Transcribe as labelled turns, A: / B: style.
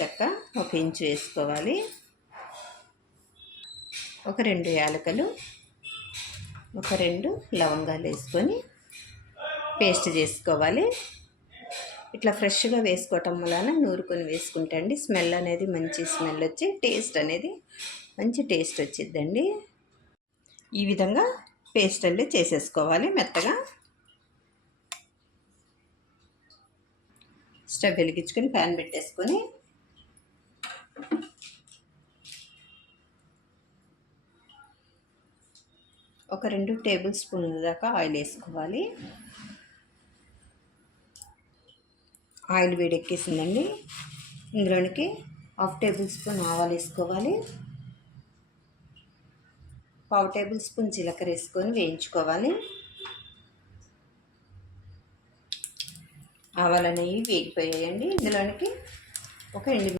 A: చెక్క ఒక ఇంచు వేసుకోవాలి. ఒక రెండు యాలకలు ఒక రెండు లవంగాలు వేసుకొని పేస్ట్ చేసుకోవాలి. ఇట్లా ఫ్రెష్గా వేసుకోవటం వలన నూరుకొని వేసుకుంటే అండి స్మెల్ అనేది మంచి స్మెల్ వచ్చి టేస్ట్ అనేది మంచి టేస్ట్ వచ్చిద్దండి. ఈ విధంగా పేస్ట్ అల్లి చేసేసుకోవాలి మెత్తగా. స్టవ్ వెలిగించుకొని ప్యాన్ పెట్టేసుకొని ఒక రెండు టేబుల్ స్పూన్ల దాకా ఆయిల్ వేసుకోవాలి. ఆయిల్ వేడెక్కేసిందండి. ఇందులోనికి హాఫ్ టేబుల్ స్పూన్ ఆవాలు వేసుకోవాలి. పావు టేబుల్ స్పూన్ జీలకర్ర వేసుకొని వేయించుకోవాలి. ఆవాలు అనేవి వేగిపోయాయండి. ఇందులోనికి ఒక ఎండు